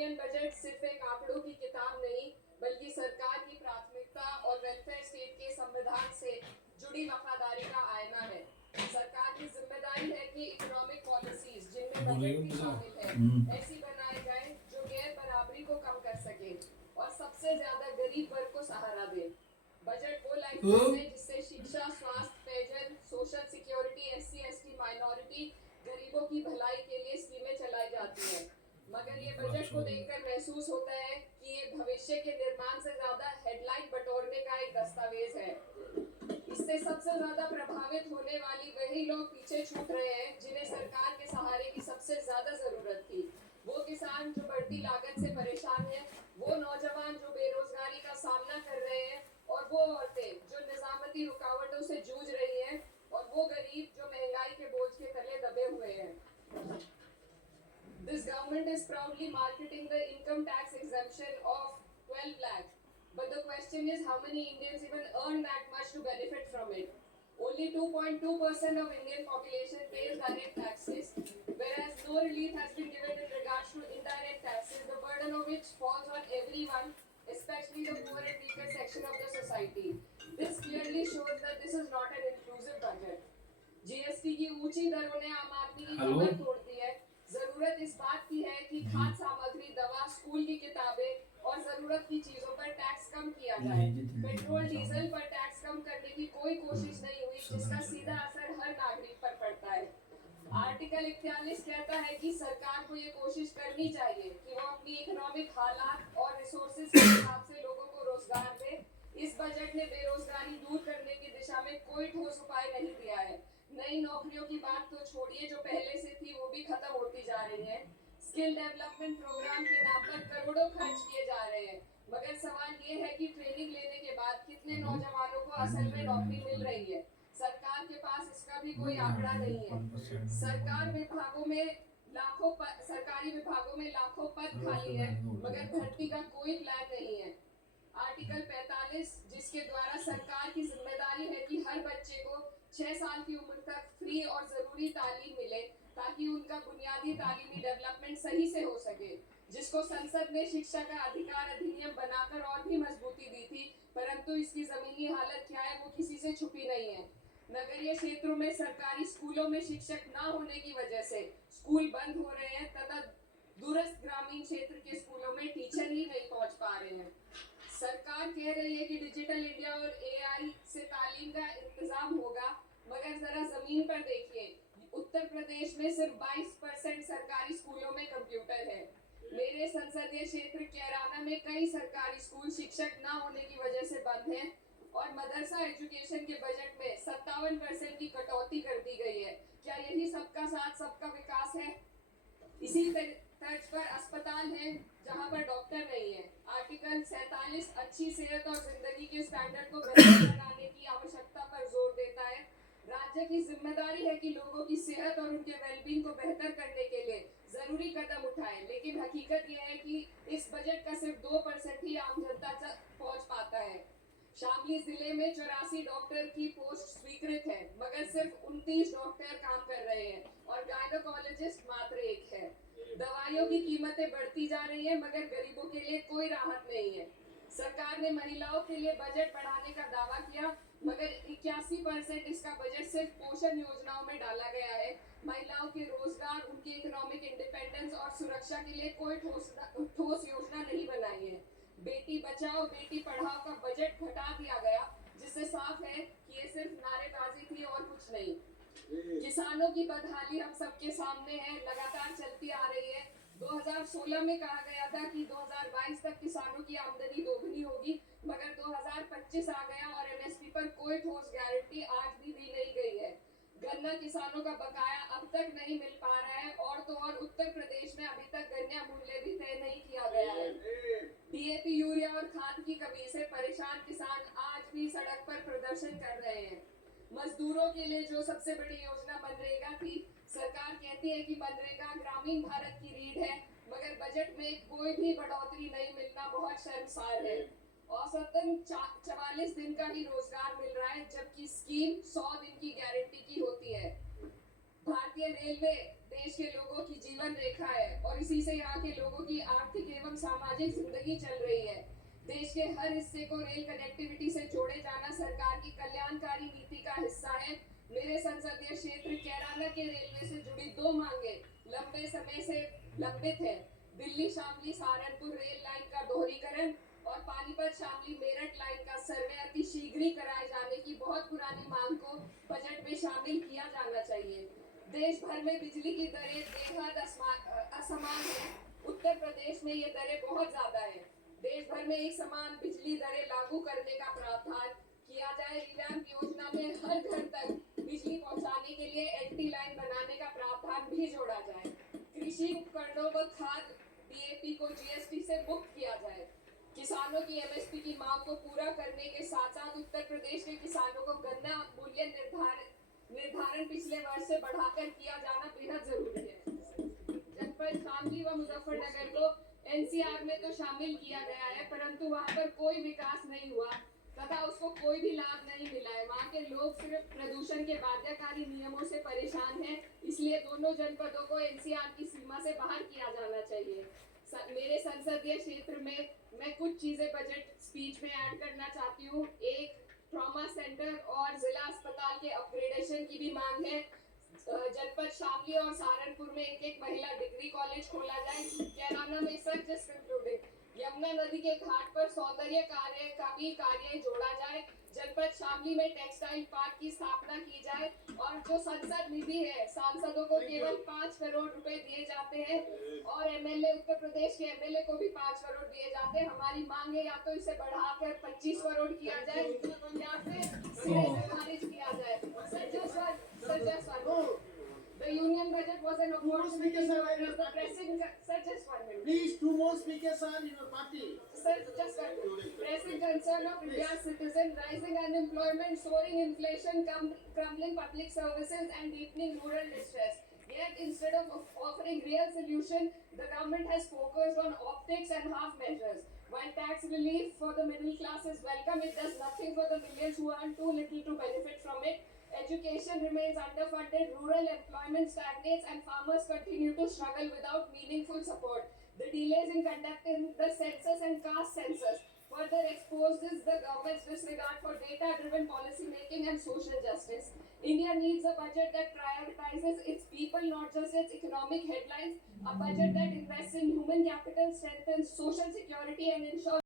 Union budget सिर्फ एक आंकड़ों की किताब नहीं, बल्कि सरकार की प्राथमिकता और वेलफेयर स्टेट के संविधान से जुड़ी वफादारी का आईना है। सरकार की जिम्मेदारी है कि इकोनॉमिक पॉलिसीज जिनमें बजट भी शामिल है ऐसी बनाई जाए जो गैर बराबरी को कम कर सके और सबसे ज्यादा गरीब वर्ग को सहारा दे। बजट वो लाइफलाइन है जिससे शिक्षा, स्वास्थ्य, पेयजल, social security, SC ST minority, गरीबों की भलाई के लिए स्कीमें चलाई जाती हैं। मगर ये बजट को देखकर महसूस होता है कि ये भविष्य के निर्माण से ज्यादा हेडलाइन बटोरने का एक दस्तावेज है। इससे सबसे ज्यादा प्रभावित होने वाली वही लोग पीछे छूट रहे हैं जिन्हें सरकार के सहारे की सबसे ज्यादा जरूरत थी। वो किसान जो बढ़ती लागत से परेशान है, वो नौजवान जो बेरोजगारी का सामना कर रहे हैं, और वो औरतें जो निजामती रुकावटों से जूझ रही हैं, और वो गरीब जो महंगाई के बोझ के तले दबे हुए हैं। This government is proudly marketing the income tax exemption of 12 lakh. But the question is, how many Indians even earn that much to benefit from it? Only 2.2% of Indian population pays direct taxes, whereas no relief has been given in regards to indirect taxes, the burden of which falls on everyone, especially the poor and weaker section of the society. This clearly shows that this is not an inclusive budget. GST की ऊंची दरों ने आम आदमी की कमर तोड़ दी है। जरूरत इस बात की है कि खाद्य सामग्री, दवा, स्कूल की किताबें और जरूरत की चीजों पर टैक्स कम किया जाए। पेट्रोल डीजल पर टैक्स कम करने की कोई कोशिश नहीं हुई, जिसका सीधा असर हर नागरिक पर पड़ता है। आर्टिकल 41 कहता है कि सरकार को ये कोशिश करनी चाहिए कि वो अपनी इकोनॉमिक हालात और रिसोर्सेज के हिसाब से लोगों को रोजगार दे। इस बजट ने बेरोजगारी दूर करने की दिशा में कोई ठोस उपाय नहीं दिया है। नई नौकरियों की बात तो छोड़िए, जो पहले से थी वो भी खत्म होती जा रही है। स्किल डेवलपमेंट प्रोग्राम के नाम पर करोड़ों खर्च किए जा रहे हैं, मगर सवाल ये है कि ट्रेनिंग लेने के बाद कितने नौजवानों को असल में नौकरी मिल रही है। सरकार के पास इसका भी कोई आंकड़ा नहीं है। सरकारी विभागों में लाखों पद खाली है, मगर भर्ती का कोई प्लान नहीं है। आर्टिकल 45, जिसके द्वारा सरकार की जिम्मेदारी है कि हर बच्चे को 6 साल की उम्र तक फ्री और जरूरी तालीम मिले ताकि उनका बुनियादी तालीमी डेवलपमेंट सही से हो सके, जिसको संसद ने शिक्षा का अधिकार अधिनियम बनाकर और भी मजबूती दी थी, परंतु इसकी जमीनी हालत क्या है वो किसी से छुपी नहीं है। नगरीय क्षेत्रों में सरकारी स्कूलों में शिक्षक न होने की वजह से स्कूल बंद हो रहे हैं तथा दूरस्थ ग्रामीण क्षेत्र के स्कूलों में टीचर ही नहीं पहुंच पा रहे हैं। सरकार कह रही है कि डिजिटल इंडिया और एआई से तालीम का इंतजाम होगा, मगर जरा जमीन पर देखिए, उत्तर प्रदेश में सिर्फ 22% सरकारी स्कूलों में कंप्यूटर है। मेरे संसदीय क्षेत्र कैराना में कई सरकारी स्कूल शिक्षक न होने की वजह से बंद हैं और मदरसा एजुकेशन के बजट में 57% की कटौती कर दी गई है। क्या यही सबका साथ सबका विकास है? इसी तर्ज पर अस्पताल हैं जहां पर डॉक्टर नहीं है। आर्टिकल 47 अच्छी सेहत और जिंदगी के स्टैंडर्ड को बेहतर बनाने की आवश्यकता पर जोर देता है। राज्य की जिम्मेदारी है कि लोगों की सेहत और उनके वेलबींग को बेहतर करने के लिए जरूरी कदम उठाए, लेकिन हकीकत यह है कि इस बजट का सिर्फ 2% ही आम जनता तक पहुंच पाता है। शामली जिले में 84 डॉक्टर की पोस्ट स्वीकृत है, मगर सिर्फ 29 डॉक्टर काम कर रहे हैं और गायनोकोलॉजिस्ट मात्र एक है। दवाइयों की कीमतें बढ़ती जा रही है, मगर गरीबों के लिए कोई राहत नहीं है। सरकार ने महिलाओं के लिए बजट बढ़ाने का दावा किया, मगर 81% इसका बजट सिर्फ पोषण योजनाओं में डाला गया है। महिलाओं के रोजगार, उनके इकोनॉमिक इंडिपेंडेंस और सुरक्षा के लिए कोई ठोस योजना नहीं बनाई है। बेटी बचाओ बेटी पढ़ाओ का बजट घटा दिया गया, जिससे साफ है कि ये सिर्फ नारेबाजी थी और कुछ नहीं। किसानों की बदहाली हम सबके सामने है, लगातार चलती आ रही है। 2016 में कहा गया था कि 2022 तक किसानों की आमदनी दोगुनी होगी, मगर 2025 आ गया और एमएसपी पर कोई ठोस गारंटी आज भी दी नहीं गई है। गन्ना किसानों का बकाया अब तक नहीं मिल पा रहा है, और तो और उत्तर प्रदेश में अभी तक गन्ना मूल्य भी तय नहीं किया गया है। डीएपी, यूरिया और खाद की कमी से परेशान किसान आज भी सड़क पर प्रदर्शन कर रहे हैं। मजदूरों के लिए जो सबसे बड़ी योजना मनरेगा थी, सरकार कहती है कि मनरेगा ग्रामीण भारत की रीढ़ है, मगर बजट में कोई भी बढ़ोतरी नहीं मिलना बहुत शर्मसार है। औसतन 44 दिन का ही रोजगार मिल रहा है, जबकि स्कीम 100 दिन की गारंटी की होती है। भारतीय रेलवे देश के लोगों की जीवन रेखा है और इसी से यहाँ के लोगों की आर्थिक एवं सामाजिक जिंदगी चल रही है। देश के हर हिस्से को रेल कनेक्टिविटी से जोड़े जाना सरकार की कल्याणकारी नीति का हिस्सा है। मेरे संसदीय क्षेत्र कैराना के रेलवे से जुड़ी दो मांगे लंबे समय से लंबित है। दिल्ली शामली सहारनपुर रेल लाइन का दोहरीकरण और पानीपत शामली मेरठ लाइन का सर्वे अति शीघ्र ही कराए जाने की बहुत पुरानी मांग को बजट में शामिल किया जाना चाहिए। देश भर में बिजली की दरें बेहद असमान है। उत्तर प्रदेश में ये दरें बहुत ज्यादा है। देश भर में एक समान बिजली दरें लागू करने का प्रावधान किया जाए। रिवैम्प योजना में हर घर तक बिजली पहुंचाने के लिए एंटी लाइन बनाने का प्रावधान भी जोड़ा जाए। कृषि उपकरणों व खाद डीएपी को जीएसटी से मुक्त किया जाए। किसानों की एमएसपी की मांग को पूरा करने के साथ साथ उत्तर प्रदेश के किसानों को गन्ना मूल्य निर्धारण पिछले वर्ष से बढ़ाकर किया जाना बेहद जरूरी है। जनपद शामली व मुजफ्फरनगर को एनसीआर में तो शामिल किया गया है, परंतु वहां पर कोई विकास नहीं हुआ तथा उसको कोई भी लाभ नहीं मिला है। वहाँ के लोग सिर्फ प्रदूषण के बाध्यकारी नियमों से परेशान हैं, इसलिए दोनों जनपदों को एनसीआर की सीमा से बाहर किया जाना चाहिए। मेरे संसदीय क्षेत्र में मैं कुछ चीजें बजट स्पीच में ऐड करना चाहती हूँ। एक, ट्रॉमा सेंटर और जिला अस्पताल के अपग्रेडेशन की भी मांग है। जनपद शामली और सहारनपुर में एक महिला डिग्री कॉलेज खोला जाए। कैराना में यमुना नदी के घाट पर सौंदर्य कार्य का भी कार्य जोड़ा जाए। जनपद शामली में टेक्सटाइल पार्क की स्थापना की जाए और जो संसद निधि है सांसदों को केवल 5 करोड़ रुपए दिए जाते हैं और एमएलए उत्तर प्रदेश के एमएलए को भी 5 करोड़ दिए जाते हैं। हमारी मांग है या तो इसे बढ़ाकर 25 करोड़ किया जाए या फिर सिरे से खारिज किया जाए। The union budget was an opportunity to address the pressing. Sir, just 1 minute. Please, 2 more speakers are in your party. Sir, just 1 minute. Pressing concern of India's citizen, rising unemployment, soaring inflation, crumbling public services, and deepening rural distress. Yet, instead of offering real solution, the government has focused on optics and half measures. While tax relief for the middle class is welcome, it does nothing for the millions who earn too little to benefit from it. Education remains underfunded, rural employment stagnates, and farmers continue to struggle without meaningful support. The delays in conducting the census and caste census further exposes the government's disregard for data-driven policy making and social justice. India needs a budget that prioritizes its people, not just its economic headlines. A budget that invests in human capital, strengthens social security, and ensures